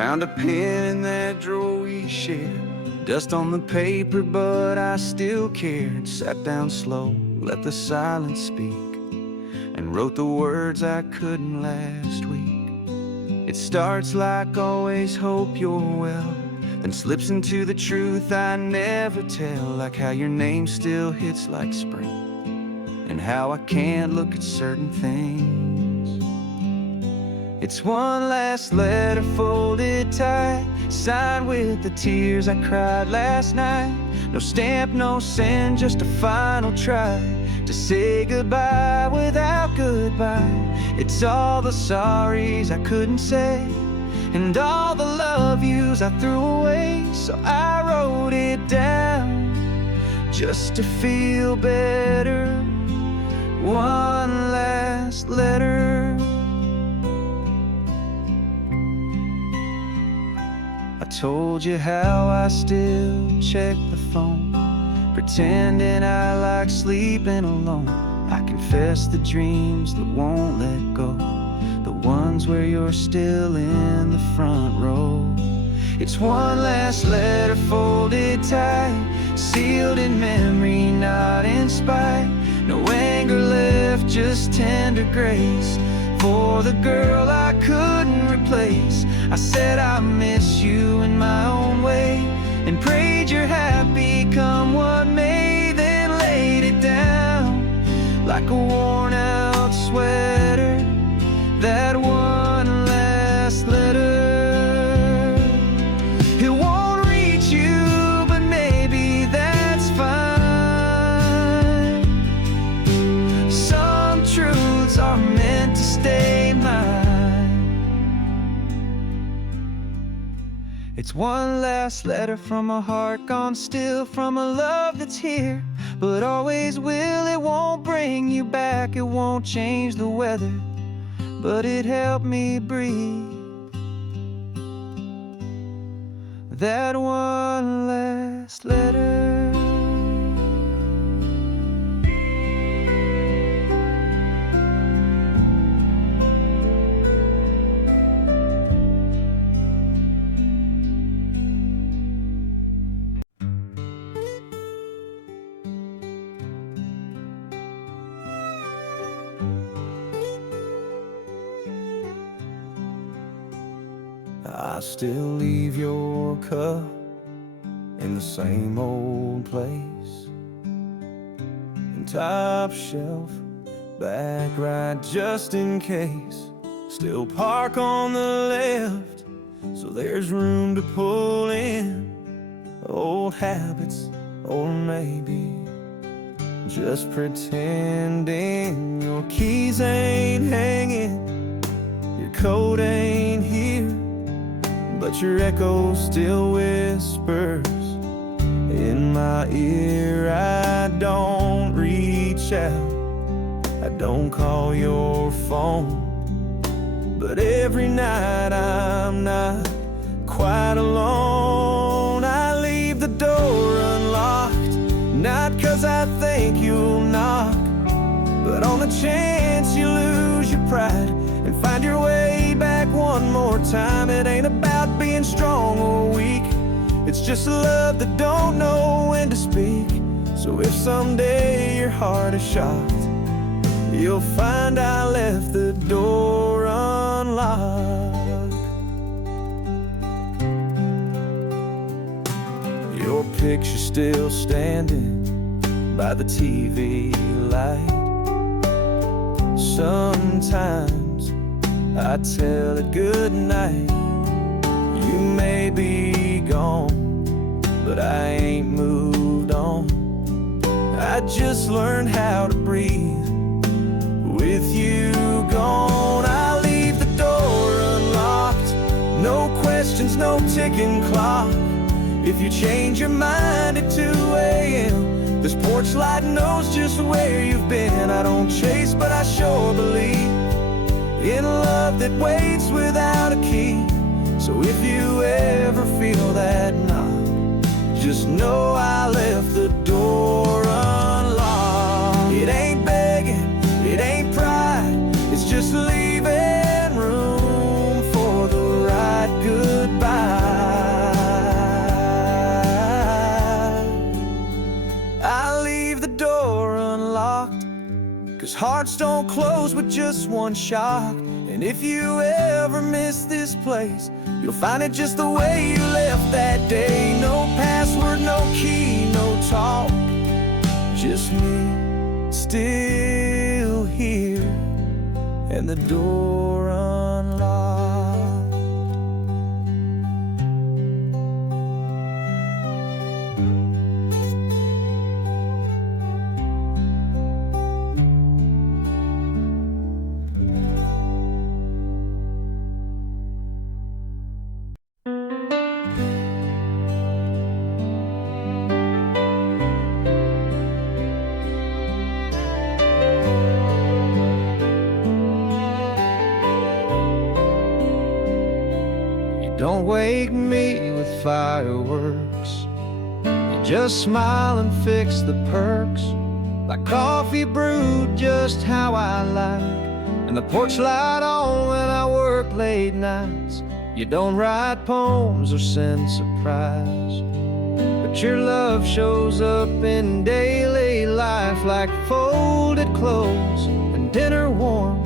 Found a pen in that drawer we shared, dust on the paper, but I still cared. Sat down slow, let the silence speak, and wrote the words I couldn't last week. It starts like always, hope you're well, then slips into the truth I never tell, like how your name still hits like spring, and how I can't look at certain things. It's one last letter folded tight, signed with the tears I cried last night. No stamp, no send, just a final try to say goodbye without goodbye. It's all the sorries I couldn't say, and all the love yous I threw away. So I wrote it down just to feel better. One last letter. I told you how I still check the phone, pretending I like sleeping alone. I confess the dreams that won't let go, the ones where you're still in the front row. It's one last letter folded tight, sealed in memory, not in spite. No anger left, just tender grace for the girl I couldn't replace. I said I miss you in my own way, and prayed you're happy come what may. Then laid it down like a worn out sweater, that one last letter. It won't reach you, but maybe that's fine. Some truths are meant to stay mine. It's one last letter from a heart gone still, from a love that's here but always will. It won't bring you back, it won't change the weather, but it helped me breathe. That one last letter. I still leave your cup in the same old place, and top shelf, back right just in case. Still park on the left, so there's room to pull in. Old habits, or maybe just pretending. Your keys ain't hanging, your coat ain't here, but your echo still whispers in my ear. I don't reach out, I don't call your phone, but every night I'm not quite alone. I leave the door unlocked, not 'cause I think you'll knock, but on the chance you lose your pride and find your way back one more time. It ain't about being strong or weak, it's just a love that don't know when to speak. So if someday your heart is shocked, you'll find I left the door unlocked. Your picture's still standing by the TV light. Sometimes I tell it good night. You may be gone, but I ain't moved on. I just learned how to breathe with you gone. I leave the door unlocked, no questions, no ticking clock. If you change your mind at 2 a.m., this porch light knows just where you've been. I don't chase, but I sure believe in love that waits without a key. So if you ever feel that knock, just know I left the door unlocked. It ain't begging, it ain't pride, it's just leaving room for the right goodbye. 'cause hearts don't close with just one shock. And if you ever miss this place, you'll find it just the way you left that day. No password, no key, no talk, just me still here and the door unlocked. Don't wake me with fireworks. You just smile and fix the perks, like coffee brewed just how I like, and the porch light on when I work late nights. You don't write poems or send surprise, but your love shows up in daily life like folded clothes and dinner warm.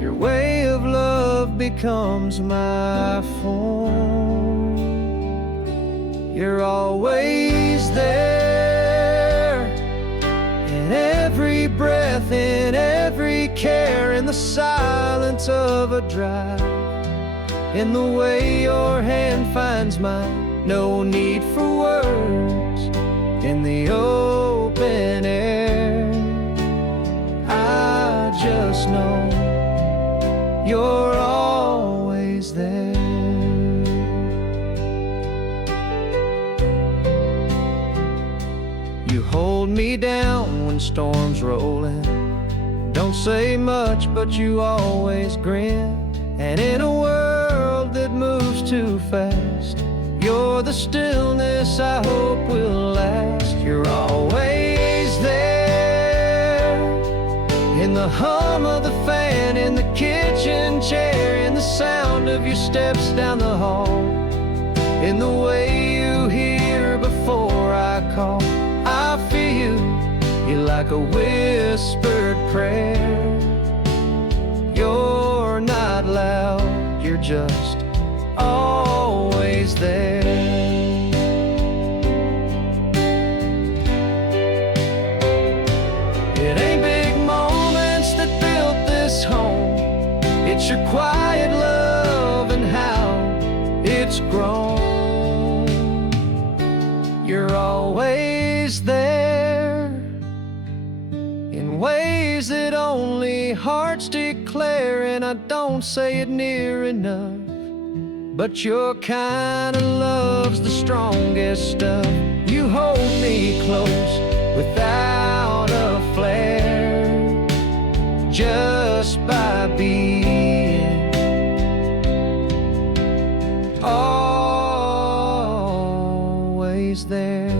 Your way of love becomes my form. You're always there, in every breath, in every care, in the silence of a drive, in the way your hand finds mine. No need for words, in the open air. I just know you're always there. You hold me down when storms roll in. Don't say much, but you always grin. And in a world that moves too fast, you're the stillness I hope will last. You're always there, in the hum of the fan, in the kitchen chair, in the sound of your steps down the hall, in the way you hear before I call. I feel you like a whispered prayer. You're not loud, you're just always there. It ain't big moments that built this home, it's your quiet love and how it's grown. You're always there, in ways that only hearts declare. And I don't say it near enough, but your kind of love's the strongest stuff. You hold me close without a flare, just by being always there.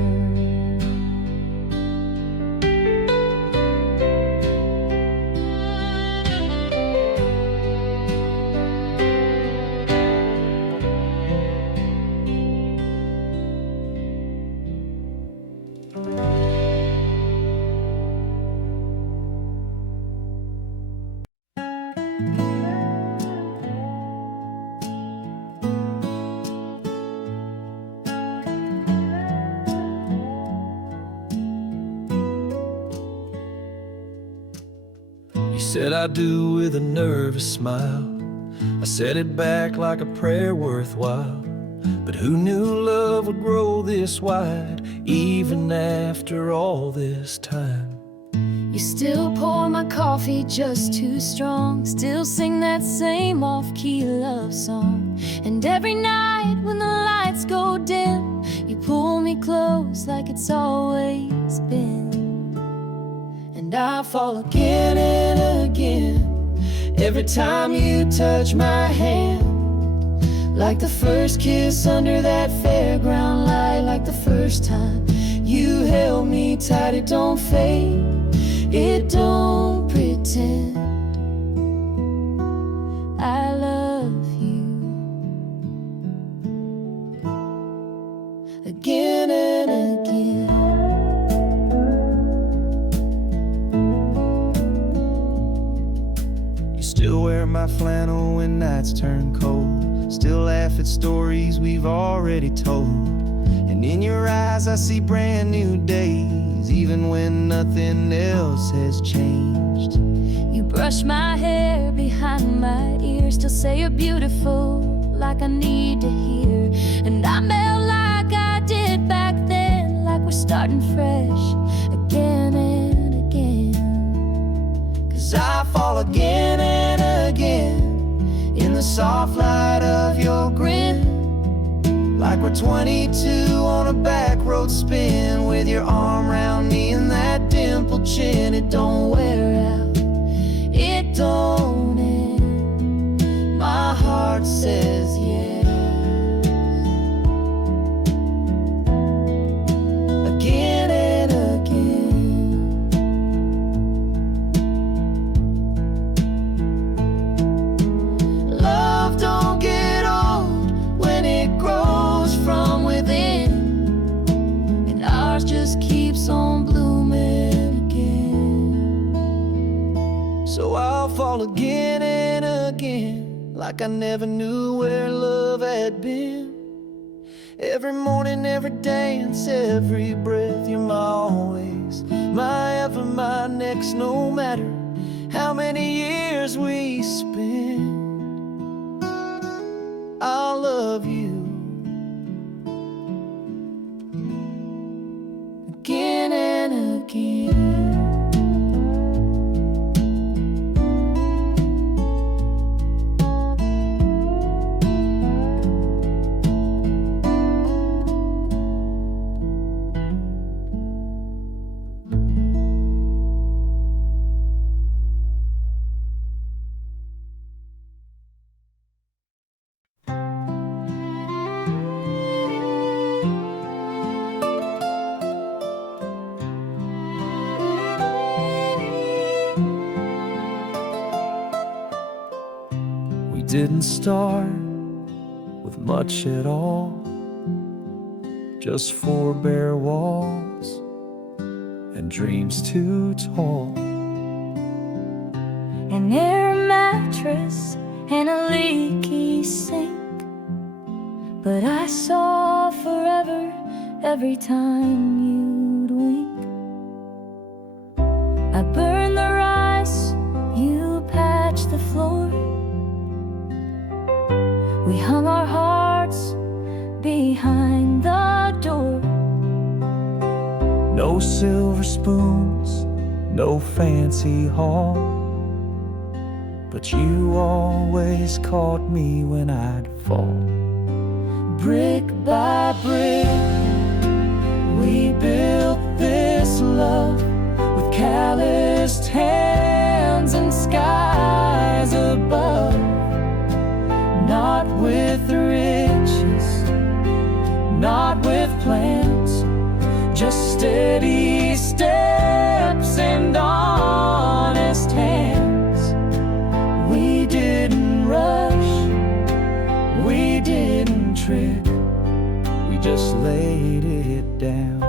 You said I do with a nervous smile. I said it back like a prayer worthwhile. But who knew love would grow this wide, even after all this time? You still pour my coffee just too strong, still sing that same off-key love song. And every night when the lights go dim, you pull me close like it's always been. And I fall again and again, every time you touch my hand. Like the first kiss under that fairground light, like the first time you held me tight. It don't fade, it don't pretend. I love you again. wear my flannel when nights turn cold. Still laugh at stories we've already told. And in your eyes I see brand new days, even when nothing else has changed. You brush my hair behind my ear, still say you're beautiful, like I need to hear. And I melt like I did back then, like we're starting fresh again and again. 'Cause I fall again and again in the soft light of your grin, like we're 22 on a back road spin, with your arm around me and that dimpled chin. It don't wear out, it don't end. My heart says yes. Again and again. Love don't get old when it grows from within, and ours just keeps on blooming again. So I'll fall again and again, like I never knew where love had been. Every morning, every dance, every breath, you're my always, my ever, my next, no matter how many years we spend. I'll love you again and again. Didn't start with much at all, just 4 bare walls and dreams too tall. An air mattress and a leaky sink, but I saw forever every time you'd wink. I burned the rice, you patched the floor. We hung our hearts behind the door. No silver spoons, no fancy hall, but you always caught me when I'd fall. Brick by brick, we built this love with calloused hands and skies above. Not with riches, not with plans, just steady steps and honest hands. We didn't rush, we didn't trick, We just laid it down.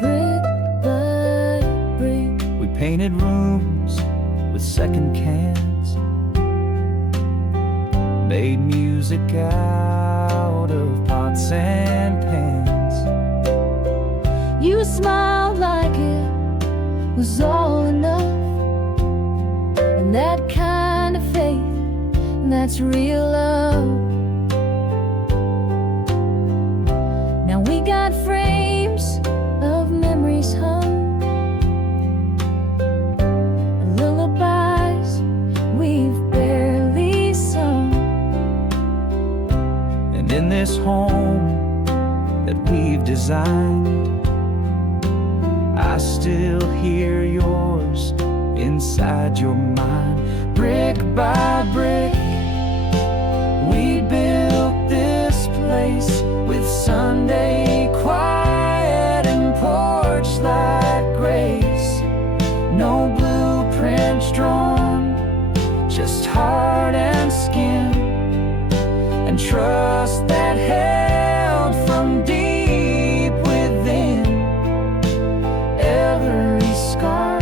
brick by brick. We painted rooms with second cans, made music out of pots and pans. You smiled like it was all enough, and that kind of faith, that's real love. Now we got frames of memories hung, and lullabies we've barely sung. And in this home that we've designed, I still hear yours inside your mind. Brick by brick, we built this place with Sunday quiet and porch light grace. No blueprints drawn, just heart and skin, and trust that held from deep within. Every scar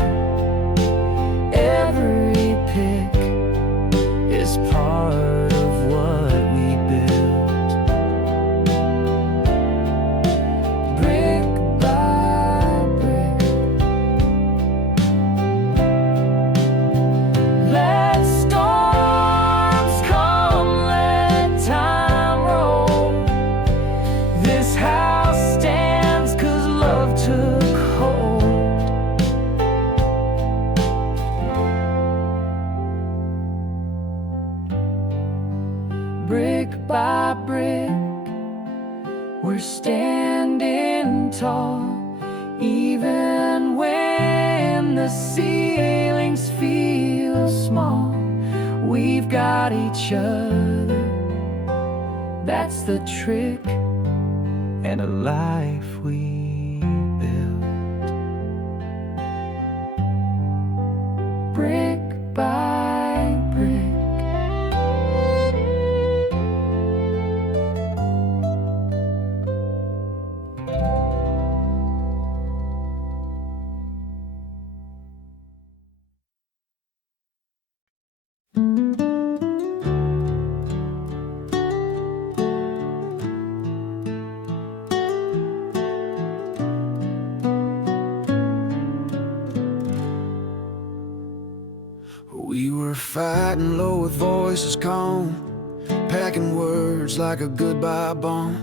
standing tall, even when the ceilings feel small. We've got each other, that's the trick, and a life we built, brick by brick. We were fighting low with voices calm, packing words like a goodbye bomb.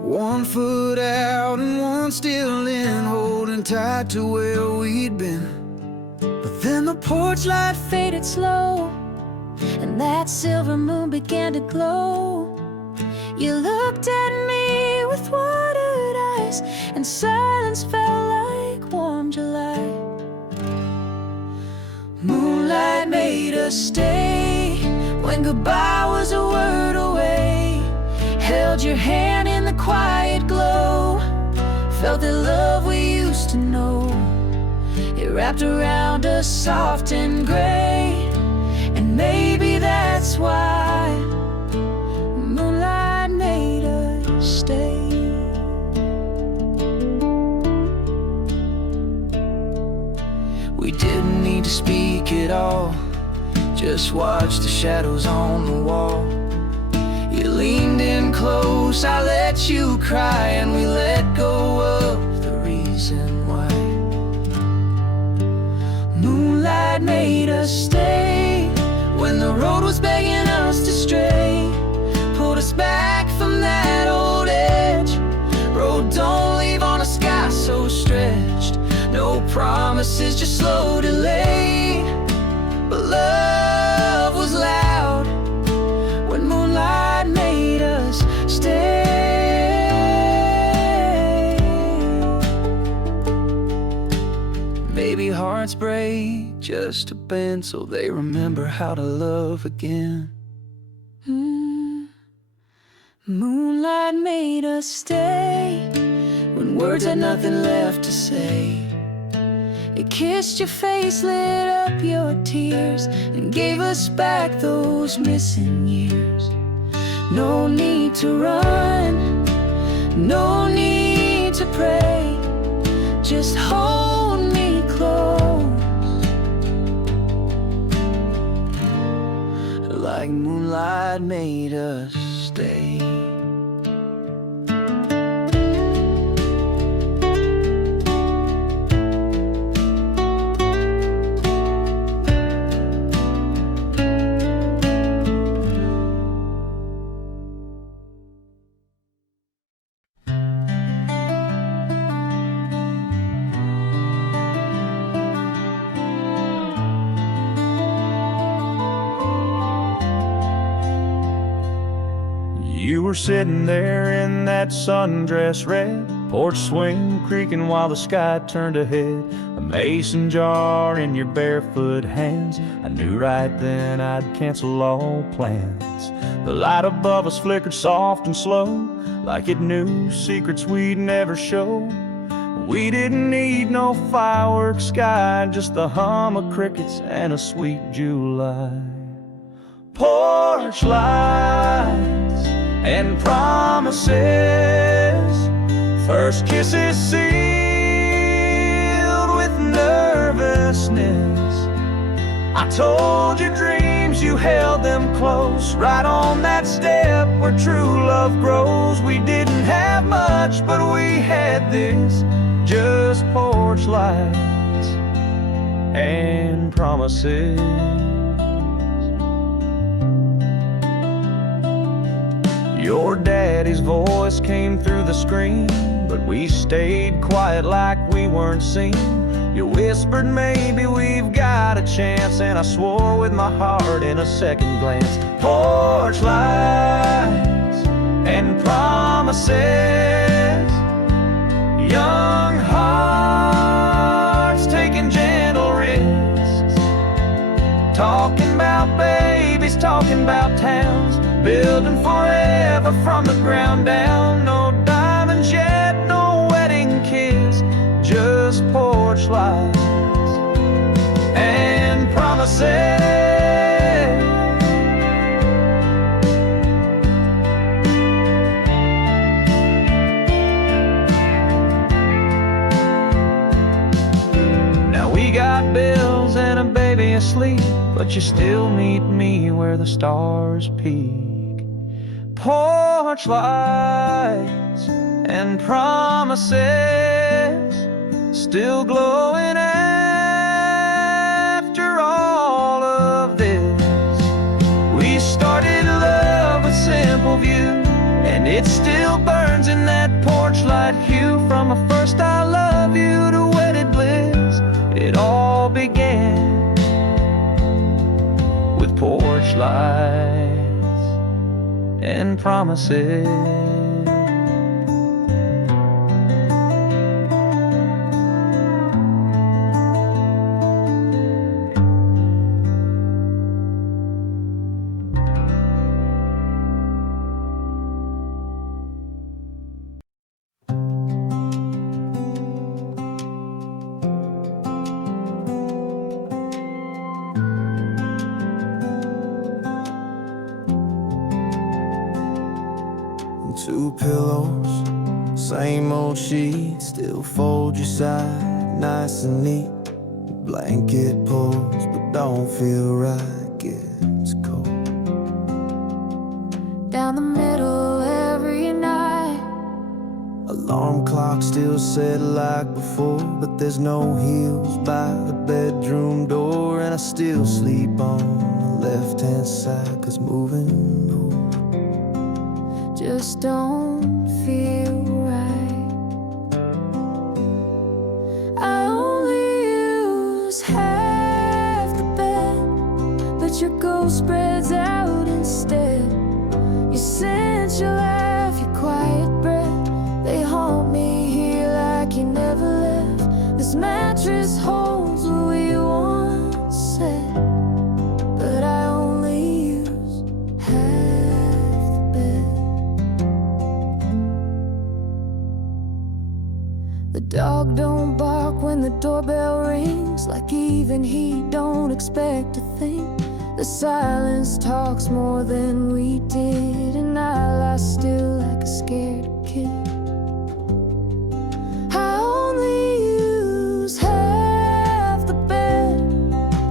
One foot out and one still in, holding tight to where we'd been. But then the porch light Faded slow, and that silver moon began to glow. You looked at me with watered eyes, and silence felt like warm July. Moonlight made us stay when goodbye was a word away. Held your hand in the quiet glow, felt the love we used to know. It wrapped around us soft and gray, and maybe that's why moonlight made us stay. We didn't need to speak at all, just watch the shadows on the wall. You leaned in close, I let you cry, and we let go of the reason why. Moonlight made us stay when the road was begging us to stray. Pulled us back from that old edge. Road don't leave on a sky so stretched. No promises, just slow delay. But love was loud when moonlight made us stay. Maybe hearts break just to bend, so they remember how to love again. Moonlight made us stay when words had nothing left to say. It kissed your face, lit up your tears, and gave us back those missing years. No need to run, no need to pray, just hold me close, like moonlight made us stay. You were sitting there in that sundress red, porch swing creaking while the sky turned ahead. A mason jar in your barefoot hands. I knew right then I'd cancel all plans. The light above us flickered soft and slow, like it knew secrets we'd never show. We didn't need no fireworks sky, just the hum of crickets and a sweet July. Porch lights and promises, first kisses sealed with nervousness. I told you dreams, you held them close, right on that step where true love grows. We didn't have much, but we had this, just porch lights and promises. Your daddy's voice came through the screen, but we stayed quiet like we weren't seen. You whispered maybe we've got a chance, and I swore with my heart in a second glance. Porch lights and promises. Young hearts taking gentle risks, talking about babies, talking about towns, building forever from the ground down. No diamonds yet, no wedding kiss, just porch lights and promises. Now we got bills and a baby asleep, but you still meet me where the stars peak. Porch lights and promises, still glowing after all of this. We started love with simple view, and it still burns in that porch light hue. From a first I love you to wedded bliss, it all began with porch lights and promises. Two pillows, same old sheet, still fold your side nice and neat. Blanket pulls but don't feel right, gets cold. Down the middle every night, Alarm clock still set like before, but there's no heels by the bedroom door. And I still sleep on the left-hand side, 'cause moving over just don't feel right. I only use half the bed, but your ghost spreads out instead. You sense your laugh, your quiet breath, they haunt me here like you never left. This mattress holds what we once said, but I only use half the bed. The dog don't bark when the doorbell rings, like even he don't expect a thing. The silence talks more than we did, and I lie still like a scared kid. I only use half the bed,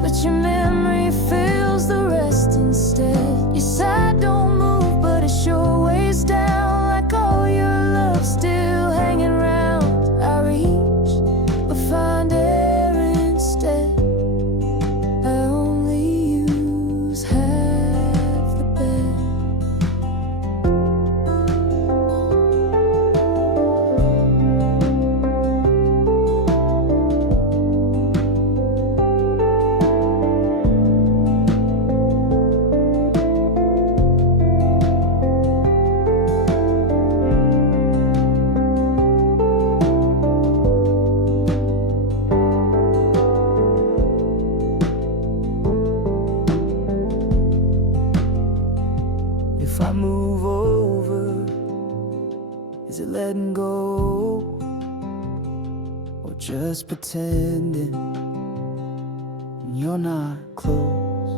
but your memory fills the rest instead. Your side don't move, but it sure weighs down, like all your love still hanging round. I reach, but find air instead. I only use half the bed. If I move over, is it letting go, or just pretending you're not close?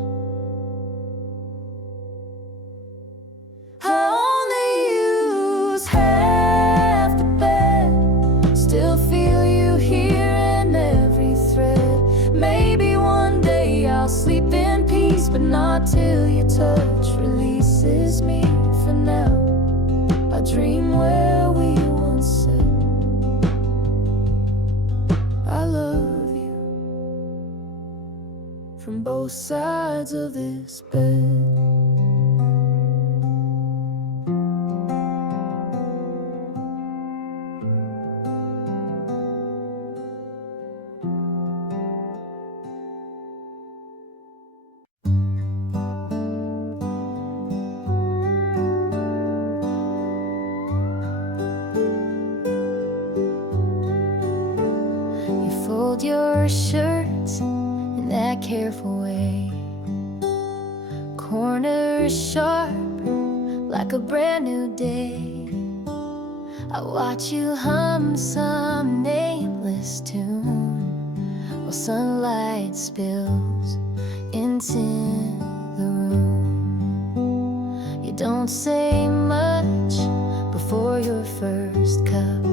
I only use half the bed, still feel you here in every thread. Maybe one day I'll sleep in peace, but not till your touch releases me. For now, I dream where we once said, I love you, from both sides of this bed. fold your shirts in that careful way. Corners sharp like a brand new day. I watch you hum some nameless tune while sunlight spills into the room. You don't say much before your first cup,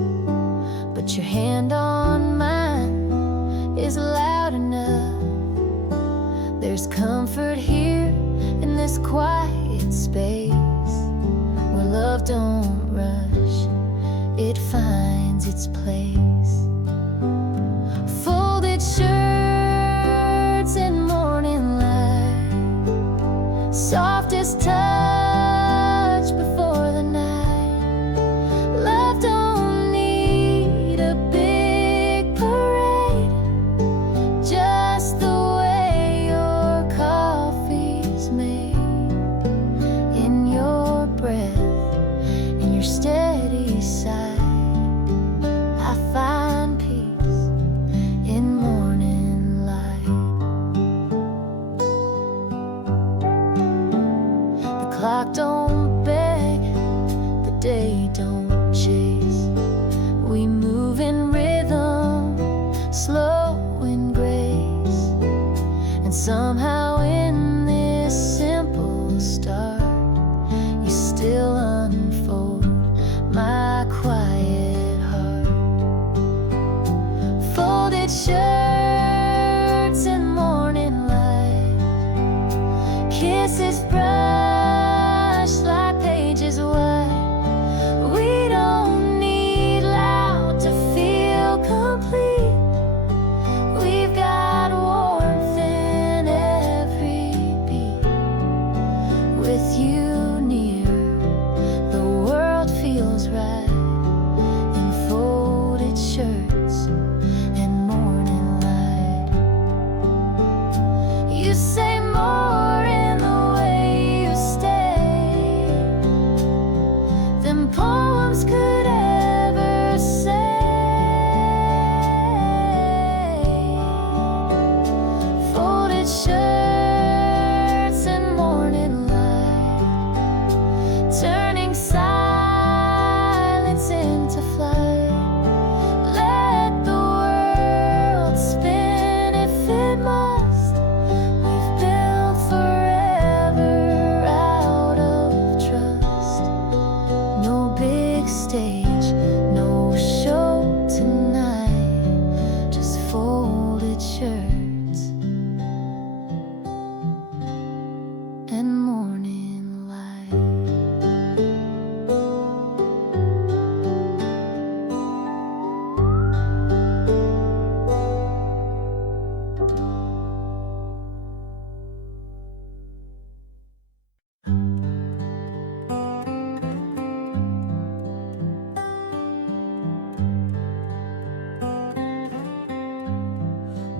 but your hand on mine is loud enough. There's comfort here in this quiet space where love don't rush, it finds its place. Folded shirts in morning light, softest touch before the night. Love don't need a big parade, just the way your coffee's made. In your breath, in your steady side, I find peace in morning light. The clock don't beg, the day don't chase. We move in rhythm, slow in grace. And somehow in this simple start, you still unfold my quiet heart. Folded shirts in morning light, kisses brush like pages wide. We don't need loud to feel complete. We've got warmth in every beat. With you near, the world feels right. In folded shirts and morning light, you say more in the way you stay than poems could ever say. Folded shirts and morning light, turning silence into flight. Let the world spin if it must. We've built forever out of trust. No big stage, no show tonight, just folded shirts and morning light.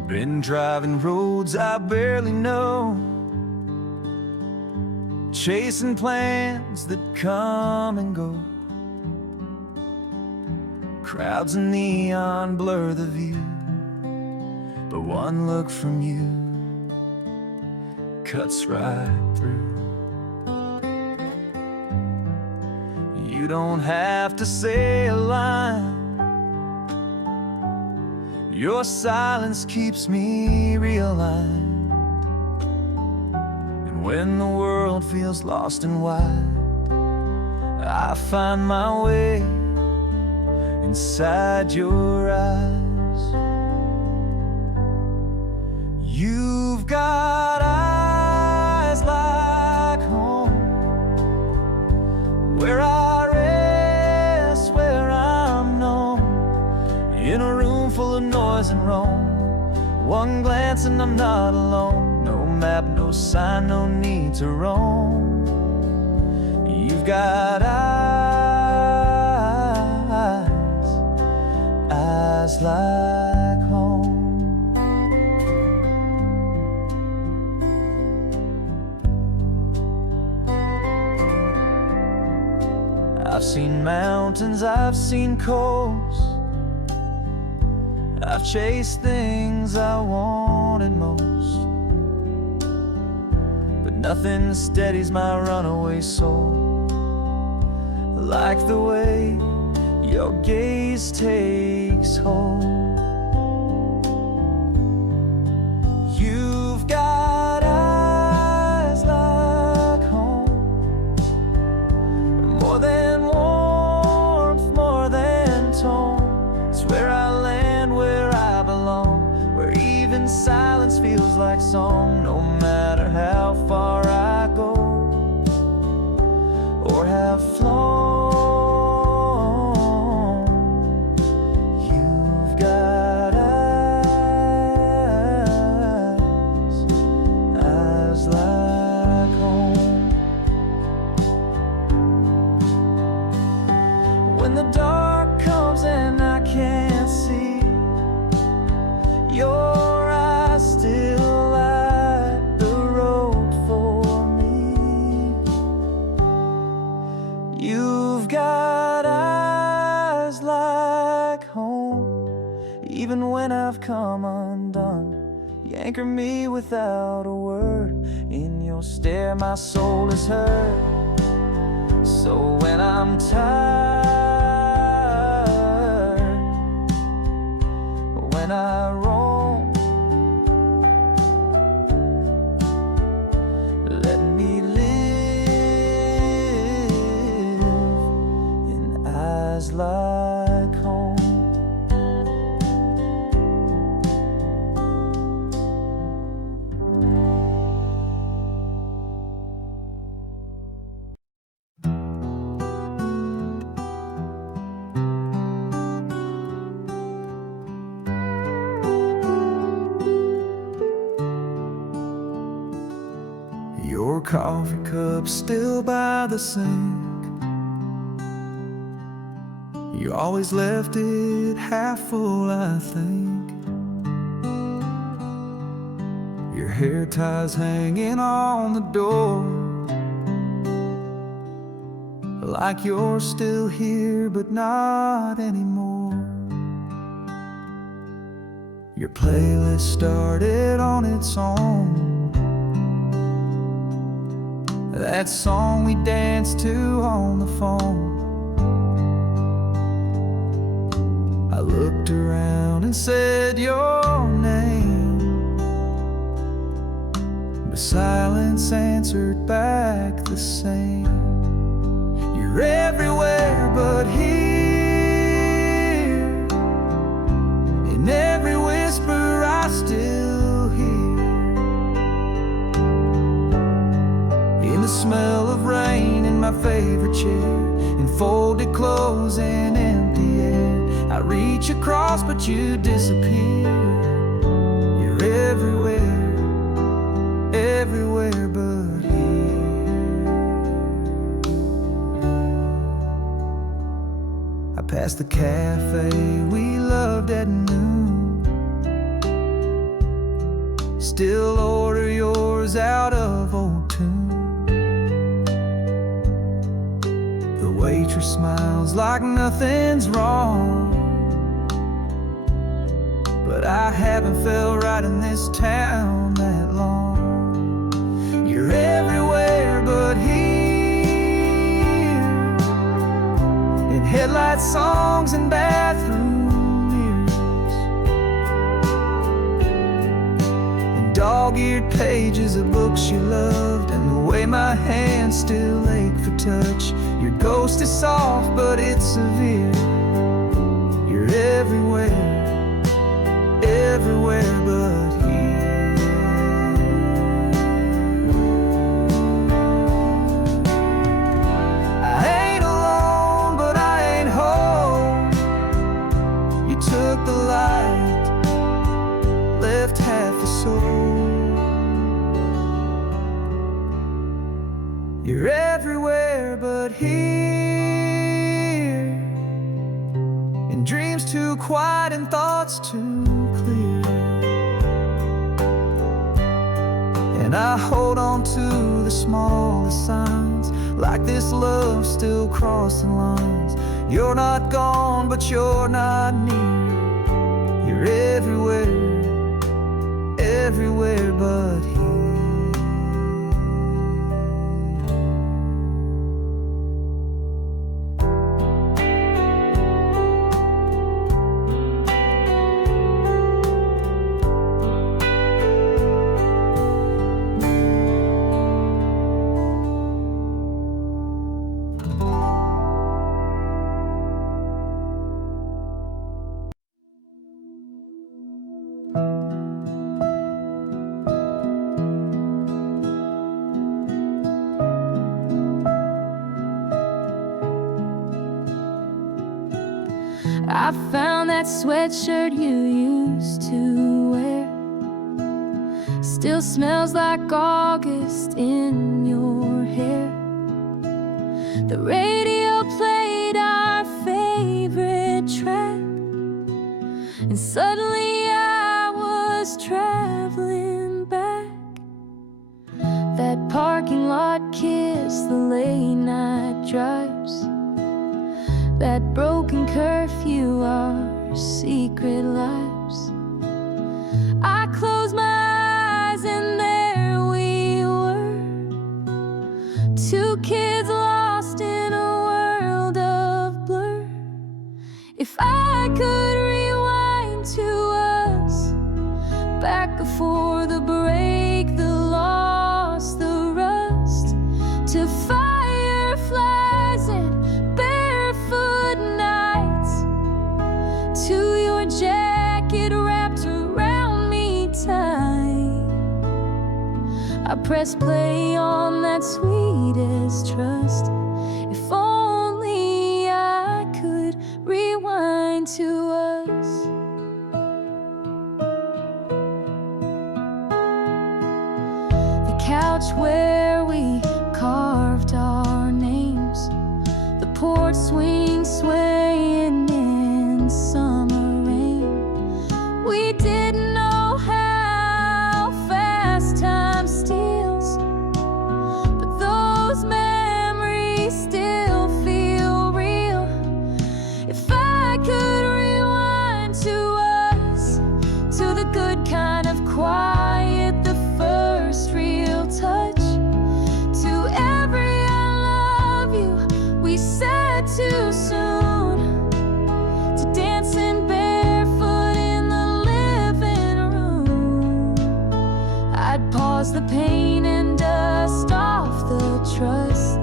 Been driving roads I barely know, chasing plans that come and go. Crowds and neon blur the view, but one look from you cuts right through. You don't have to say a line, your silence keeps me realigned. And when the world feels lost and wide, I find my way inside your eyes. You've got eyes like home, where I rest, where I'm known. In a room full of noise and roam, one glance and I'm not alone. No map, no sign, no need to roam. You've got eyes like home. I've seen mountains, I've seen coasts, I've chased things I wanted most, but nothing steadies my runaway soul like the way your gaze takes hold. You've got eyes like home, more than warmth, more than tone. It's where I land, where I belong, where even silence feels like song. No matter how far I go or have flown, you've got eyes like home. When the dark comes and I can't see, your eyes still light the road for me. You've got eyes like home. Even when I've come undone, you anchor me without a word. In your stare my soul is heard. So when I'm tired, when I roam, let me live in eyes like home. Your coffee cup still by the sink. You always left it half full, I think. Your hair ties hanging on the door, like you're still here but not anymore. Your playlist started on its own, that song we danced to on the phone. I looked around and said your name, but silence answered back the same. You're everywhere but here, in every whisper I still hear, in the smell of rain in my favorite chair, in folded clothes and empty air. I reach across but you disappear. You're everywhere, everywhere but here. I passed the cafe we loved at noon, still order yours out of old tune. The waitress smiles like nothing's wrong, but I haven't felt right in this town that long. You're everywhere but here, in headlight songs and bathroom mirrors, in dog-eared pages of books you loved, and the way my hands still ache for touch. Your ghost is soft but it's severe. You're everywhere, everywhere but here. I ain't alone but I ain't whole. You took the light, left half the soul. You're everywhere but here, in dreams too quiet and thoughts too clear. And I hold on to the smallest signs, like this love still crossing lines. You're not gone but you're not near. You're You're everywhere, everywhere but here. I found that sweatshirt you used to wear. Still smells like August in your hair. The radio played our favorite track, and suddenly I was traveling back. That parking lot kiss, the late night drives, that broken curfew, our secret lives. I closed my eyes and there we were, two kids lost in a world of blur. If I could rewind to us, back before the break, the loss, the rust, to fireflies and barefoot nights, to your jacket wrapped around me tight. I press play on that sweetest trust. If only I could rewind to us. The couch where we carved our names, the porch swing swaying in summer rain. We didn't know how fast time steals, but those memories still feel real. If I could rewind to us, to the good kind of quiet, the first real touch, to every I love you we said too soon, to dancing barefoot in the living room. I'd pause the pain and dust off the trust.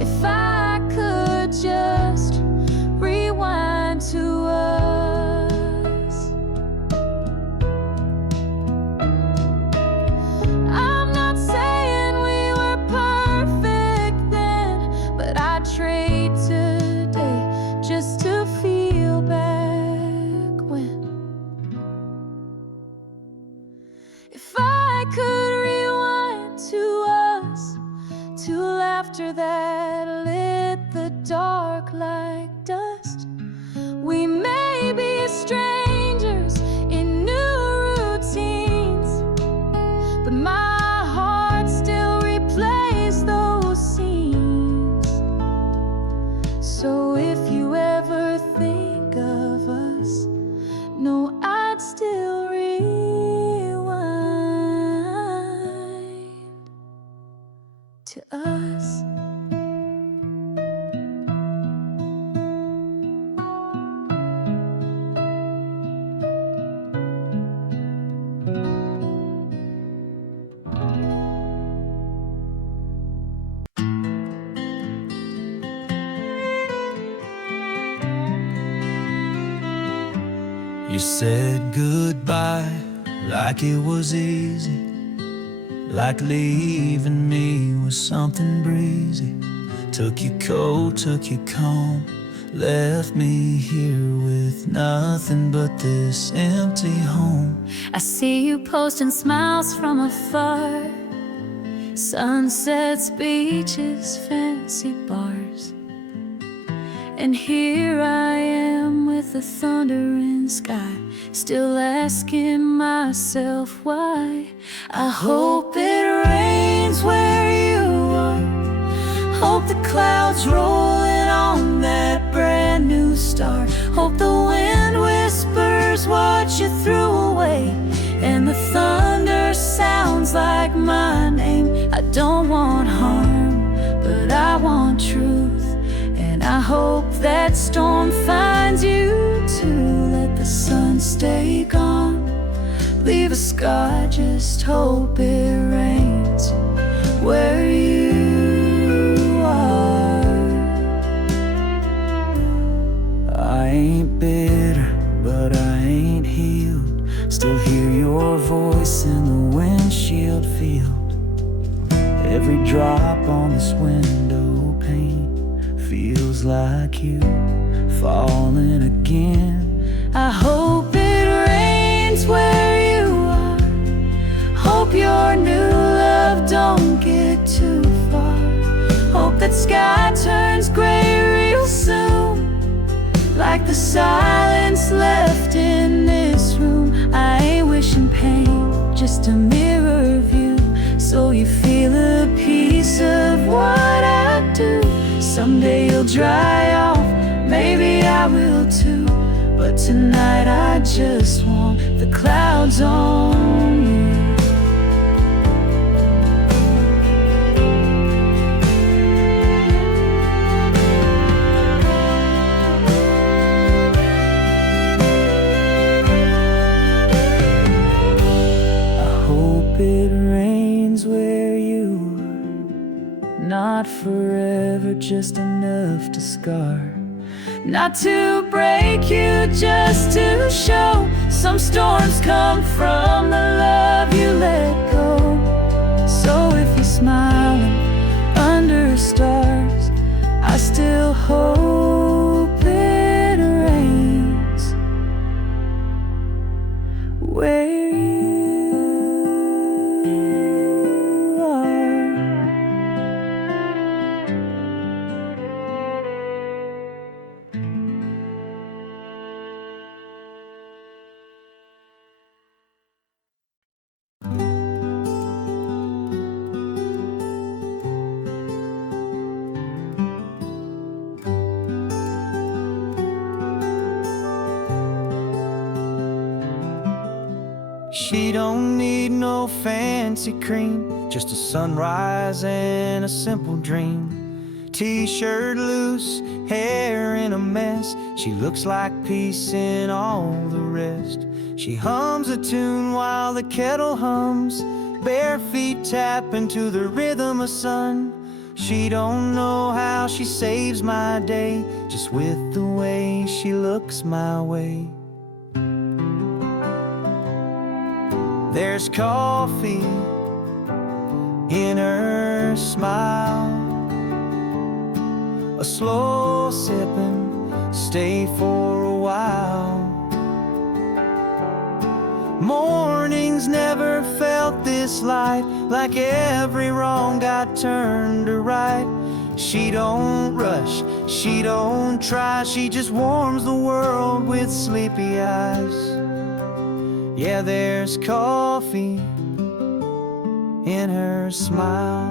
If I could just rewind to us. I'm not saying we were perfect then, but I'd trade today just to feel back when. If I could rewind to us, to laughter that lit the dark like dust. We may be strangers in new routines, but my heart still replays those scenes. So if you ever think of us, know I'd still rewind to us. You said goodbye like it was easy, like leaving me was something breezy. Took your coat, took your comb, left me here with nothing but this empty home. I see you posting smiles from afar, sunsets, beaches, fancy bars. And here I am with the thundering sky, still asking myself why. I hope it rains where you are, hope the clouds rolling on that brand new start, hope the wind whispers is what you threw away, and the thunder sounds like my name. I don't want harm, but I want truth, and I hope that storm finds you too. Let the sun stay gone, leave a scar, just hope it rains where you are. I ain't bitter, but I ain't healed. Still hear your voice in the windshield field. Every drop on this window pane feels like you falling again. I hope it rains where you are. Hope your new love don't get too far. Hope that sky turns gray real soon, like the silence left in this room. I ain't wishing pain, just a mirror view, so you feel a piece of what I do. Someday you'll dry off, maybe I will too, but tonight I just want the clouds on you. It rains where you are. Not forever, just enough to scar. Not to break you, just to show. Some storms come from the love you let go. So if you're smiling under stars, I still hope it rains where you She don't need no fancy cream, just a sunrise and a simple dream. T-shirt loose, hair in a mess. She looks like peace in all the rest. She hums a tune while the kettle hums, bare feet tapping to the rhythm of sun. She don't know how she saves my day, just with the way she looks my way. There's coffee in her smile, a slow sipping, stay for a while. Mornings never felt this light, like every wrong got turned to right. She don't rush, she don't try, she just warms the world with sleepy eyes. Yeah, there's coffee in her smile.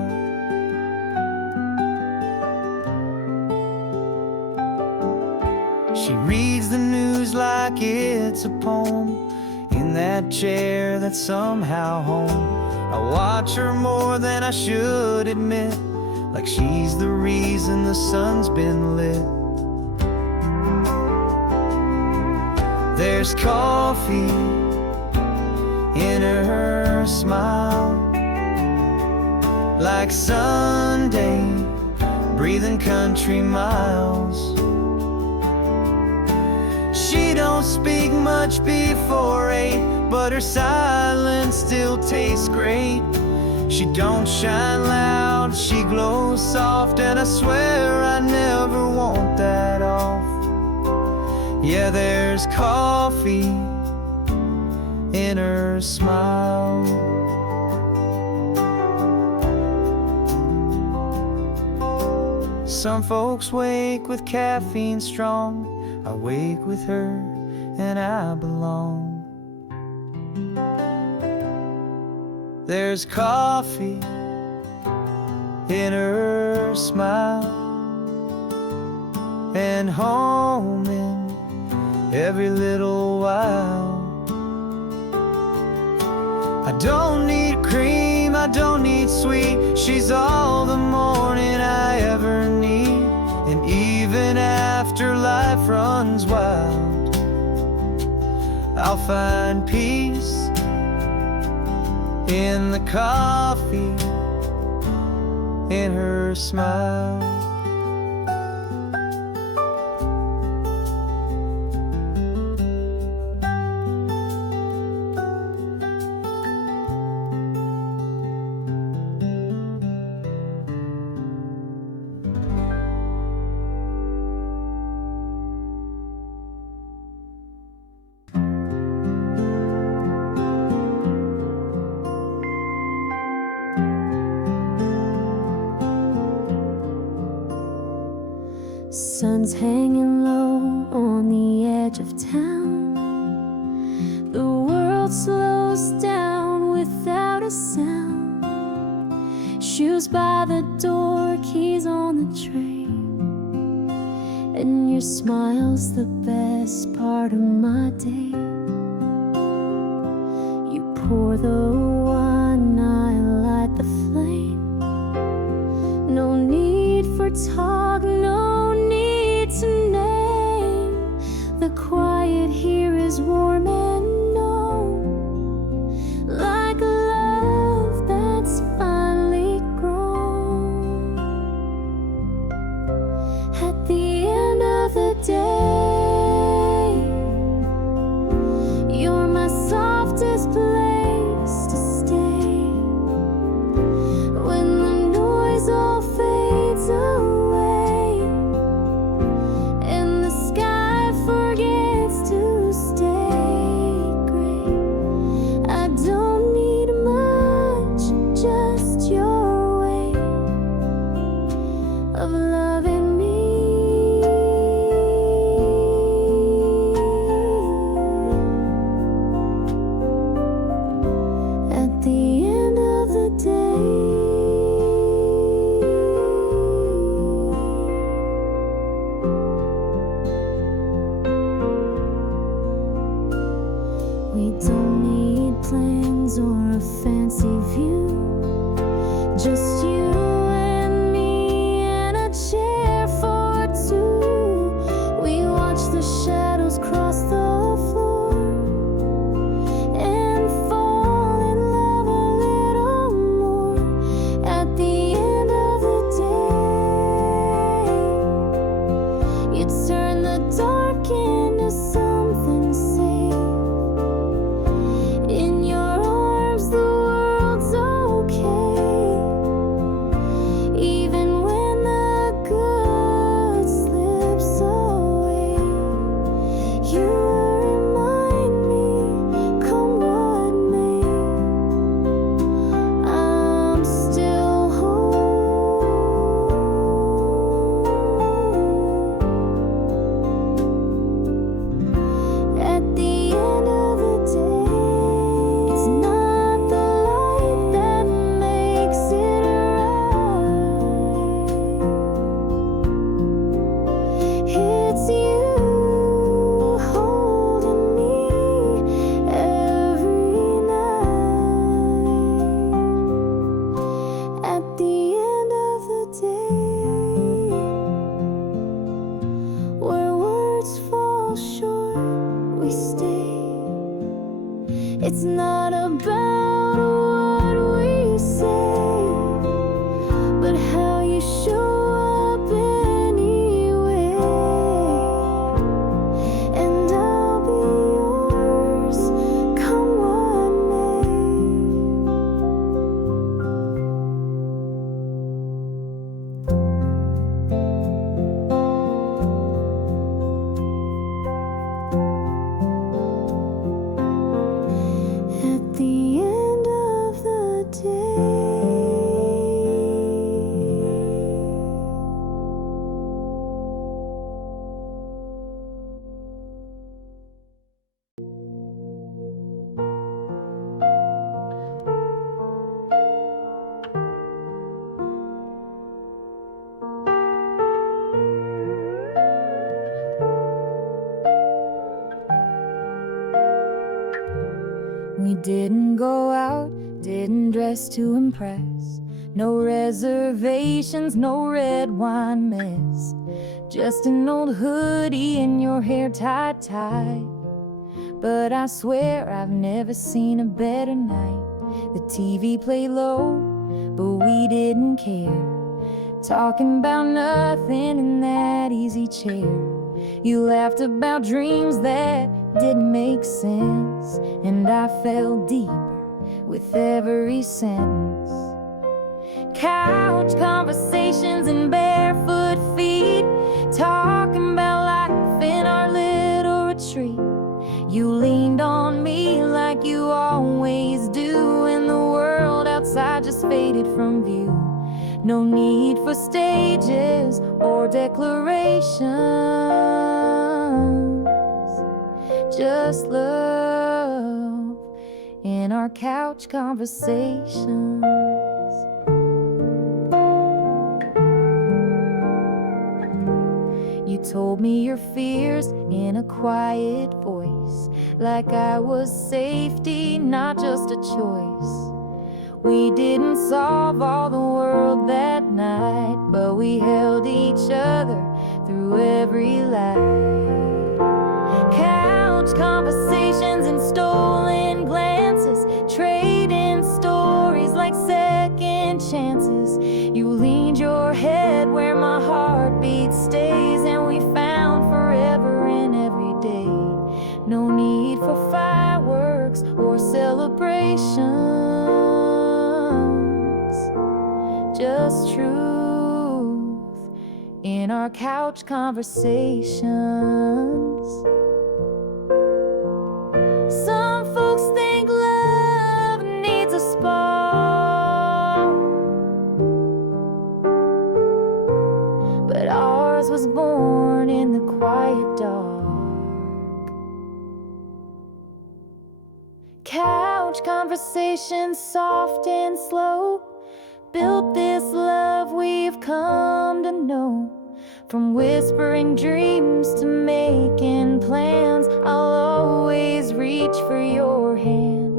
She reads the news like it's a poem, in that chair that's somehow home. I watch her more than I should admit, like she's the reason the sun's been lit. There's coffee in her smile, like Sunday, breathing country miles. She don't speak much before 8, but her silence still tastes great. She don't shine loud, she glows soft, and I swear I never want that off. Yeah, there's coffee in her smile. Some folks wake with caffeine strong, I wake with her and I belong. There's coffee in her smile, and home every little while. I don't need cream, I don't need sweet. She's all the morning I ever need. And even after life runs wild, I'll find peace in the coffee, in her smile. Sun's hanging low on the edge of town. The world slows down without a sound. Shoes by the door, keys on the tray, and your smile's the best part of my day. You pour the wine, I light the flame. No need for talk, no need to name. The quiet here is warm and known, like a love that's finally grown. At the end of the day, you're my softest place to stay. When the noise all fades away and the sky forgets to stay gray, I don't need much, just your way of loving me. At the end of the day, we don't need plans or a fancy view, just you and me and a chair for two. We watch the shadows cross the floor and fall in love a little more. At the end of the day, you turn the dark into something safe. In your arms, the world's okay. Even when the good slips away, you remind me, come what may, I'm still home. At the end of the day, it's not the light that makes it right. It's you holding me every night. At the end of the day, where words fall short, we stay. It's not about what we say, but how you show up anyway. And I'll be yours, come what may. At the end of the day, We didn't go out, didn't dress to impress. No reservations, no red wine mess. Just an old hoodie and your hair tied tight. But I swear I've never seen a better night. The TV played low, but we didn't care. Talking about nothing in that easy chair. You laughed about dreams that didn't make sense, and I fell deeper with every sentence. Couch conversations and barefoot feet, talking about life in our little retreat. You leaned on me like you always do, and the world outside just faded from view. No need for stages or declarations, just love in our couch conversations. You told me your fears in a quiet voice, like I was safety, not just a choice. We didn't solve all the world that night, but we held each other through every light. Couch conversations and stolen glances, trading stories like second chances. You leaned your head where my heartbeat stays, and we found forever in every day. No need for fireworks or celebrations, just truth in our couch conversations. Some folks think love needs a spark, but ours was born in the quiet dark. Couch conversations, soft and slow, built this love we've come to know. From whispering dreams to making plans, I'll always reach for your hand.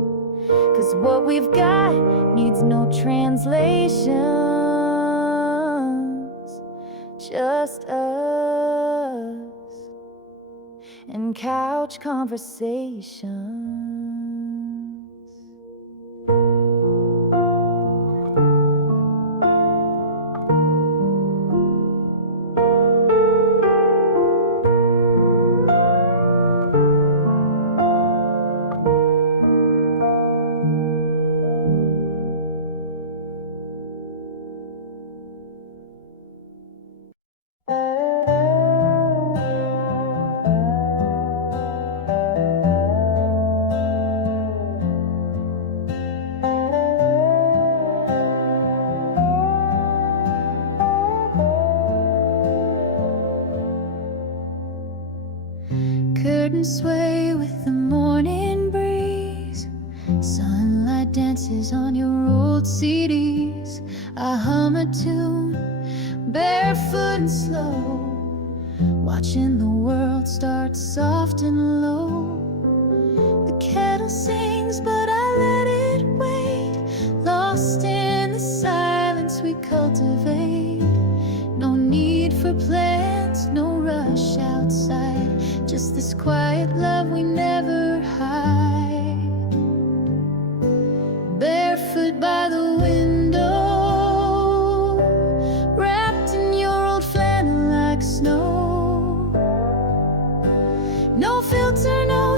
'Cause what we've got needs no translations, just us and couch conversations. Curtains sway with the morning breeze. Sunlight dances on your old CDs. I hum a tune, barefoot and slow, watching the world start soft and low. The kettle sings, but I let it wait, lost in the silence we cultivate. No need for plans, no rush outside, just this quiet love we never hide. Barefoot by the window, wrapped in your old flannel like snow. No filter, no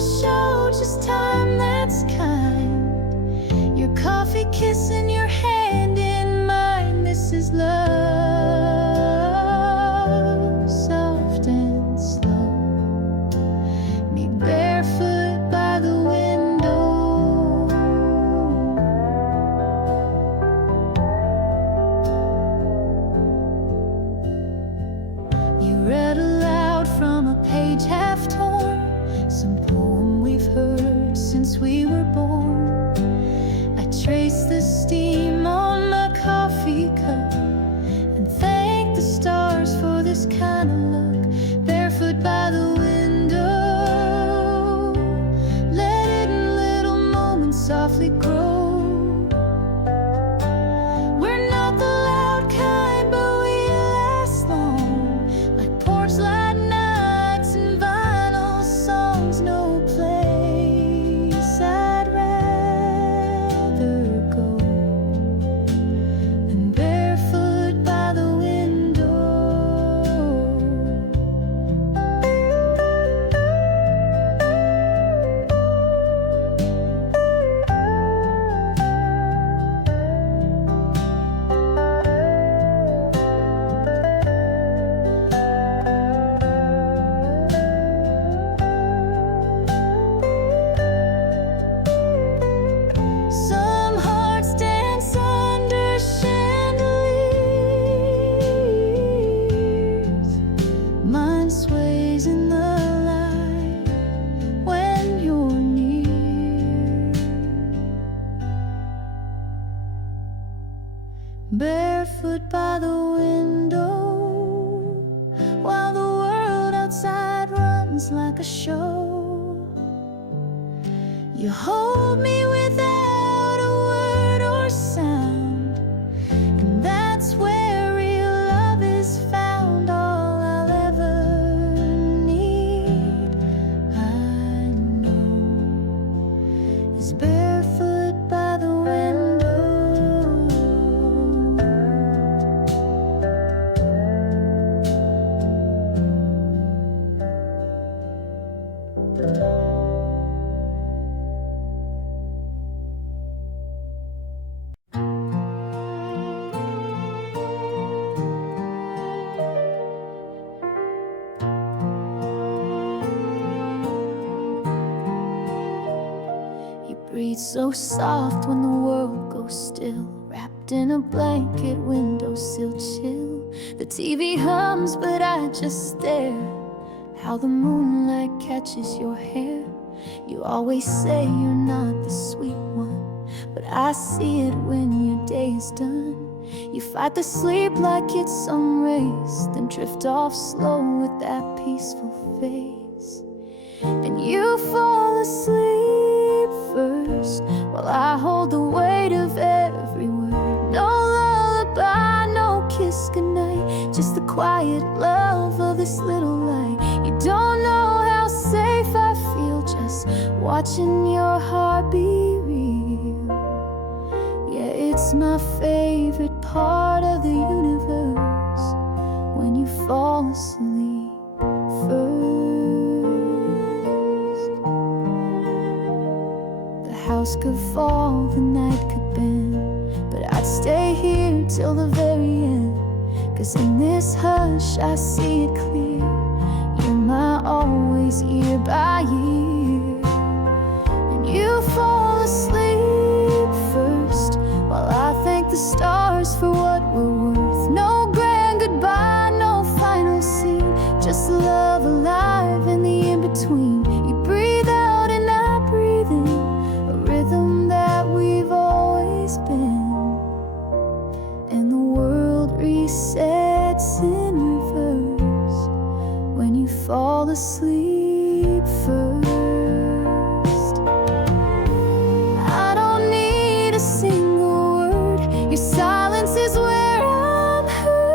softly grow. We're not the loud kind, but we last long, like porch light nights and vinyl songs. No place I'd rather go than barefoot by the window. Some hearts dance under chandeliers. Mine sways in the light when you're near. Barefoot by the window, while the world outside runs like a show. You hold me without a word or sound, and that's where real love is found. All I'll ever need, I know, is barefoot by the window. You breathe so soft when the world goes still, wrapped in a blanket, windowsill chill. The TV hums, but I just stare. How the moonlight catches your hair. You always say you're not the sweet one, but I see it when your day is done. You fight the sleep like it's some race, then drift off slow with that peaceful face. And you fall asleep first, while I hold the weight of every word. No lullaby, no kiss goodnight, just the quiet love of this little light. You don't know how safe I feel just watching your heart be real. Yeah, it's my favorite part of the universe, when you fall asleep first. The house could fall, the night could bend, but I'd stay here till the very end. 'Cause in this hush I see it clear, you're my always, year by year. And you fall asleep first, while I thank the stars for what we're worth. No grand goodbye, no final scene, just love alive in the in-between. You breathe out and I breathe in, a rhythm that we've always been. And the world resets in reverse when you fall asleep first. I don't need a single word, your silence is where I'm heard.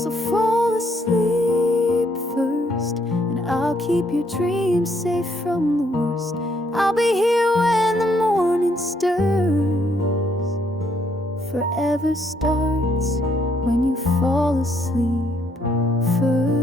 So fall asleep first, and I'll keep your dreams safe from the worst. I'll be here when the morning stirs. Forever starts when you fall asleep first.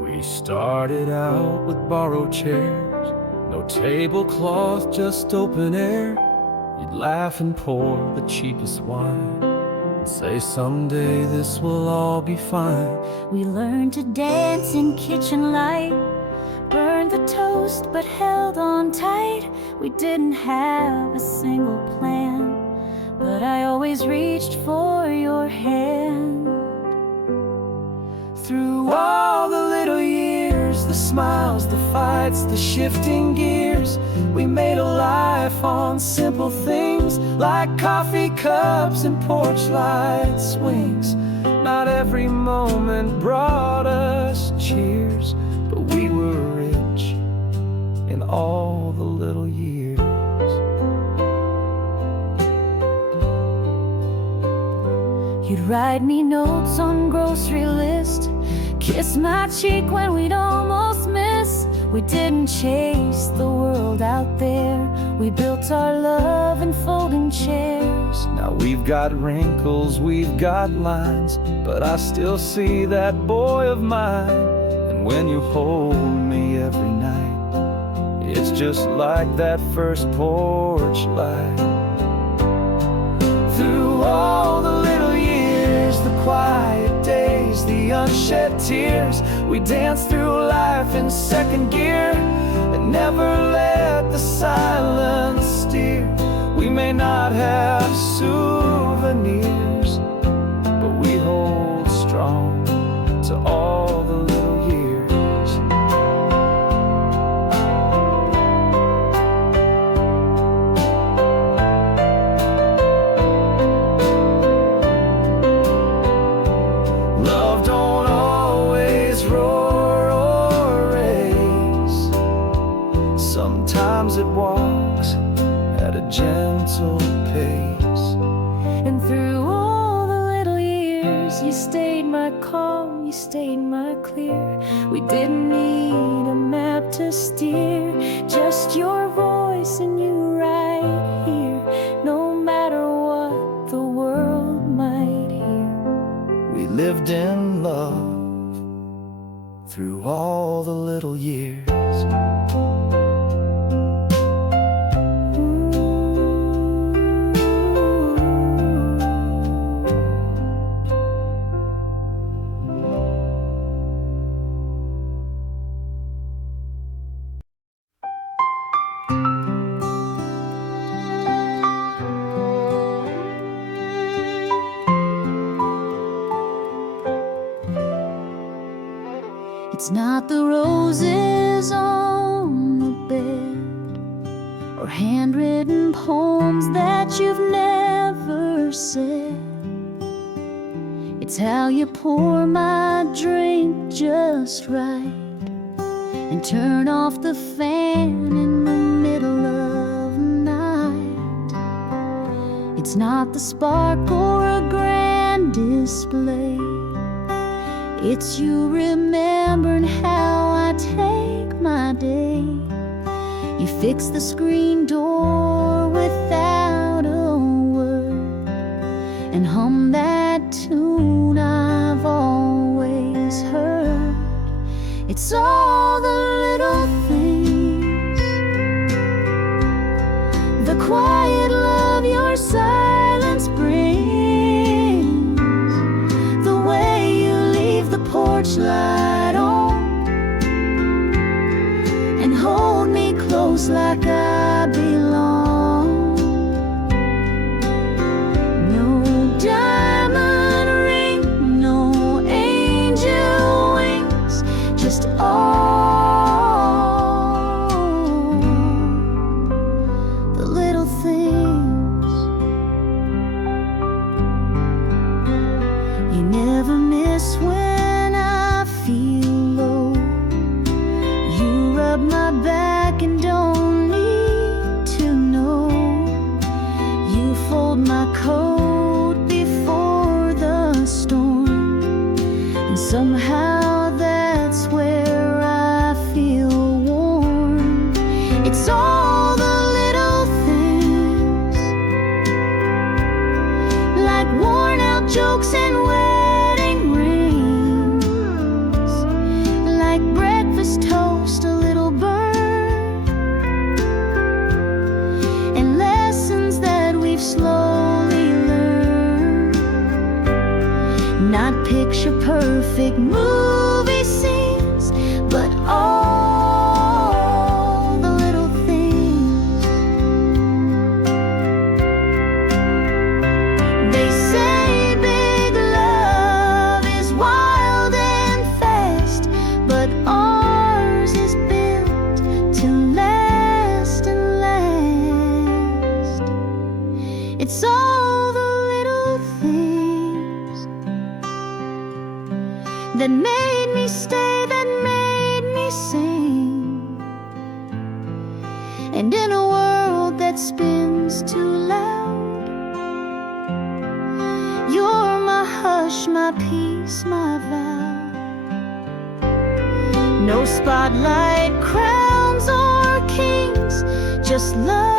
We started out with borrowed chairs, no tablecloth, just open air. You'd laugh and pour the cheapest wine and say someday this will all be fine. We learned to dance in kitchen light, Burned the toast but held on tight. We didn't have a single plan, but I always reached for your hand. Through all the little years, the smiles, the fights, the shifting gears, we made a life on simple things like coffee cups and porch light swings. Not every moment brought us cheers, but we were rich in all the little years. You'd write me notes on grocery list, kiss my cheek when we'd almost miss. We didn't chase the world out there, we built our love in folding chairs. Now we've got wrinkles, we've got lines, but I still see that boy of mine. And when you hold me every night, it's just like that first porch light. Through all the little years, the quiet days, the unshed tears, we danced through life in second gear and never let the silence steer. We may not have souvenirs, but we hold strong to all the little years. Love don't always roar or race. Sometimes it walks at a gentle pace. And through all the little years, you stayed my calm, you stayed my clear. We didn't need a map to steer, just your voice and you right here, no matter what the world might hear. We lived in love through all the little years. It's not the roses on the bed or handwritten poems that you've never said. It's how you pour my drink just right and turn off the fan in the middle of the night. It's not the spark or a grand display, it's you remembering how I take my day. You fix the screen door without a word and hum that tune I've always heard. It's all the little things, the quiet love your silence brings, the way you leave the porch light on and hold me close like I belong. No diamond ring, no angel wings, just all the little things. You never miss when I feel low. You rub my back and don't need to know. You fold my coat before the storm, and somehow that's where I feel warm. It's all the little things, like worn out jokes and wedding rings, like breakfast toast, a little bird, and lessons that we've slowly learned. Not picture perfect movie scenes, but all It's all the little things that made me stay, that made me sing. And in a world that spins too loud, you're my hush, my peace, my vow. No spotlight, crowns, or kings, just love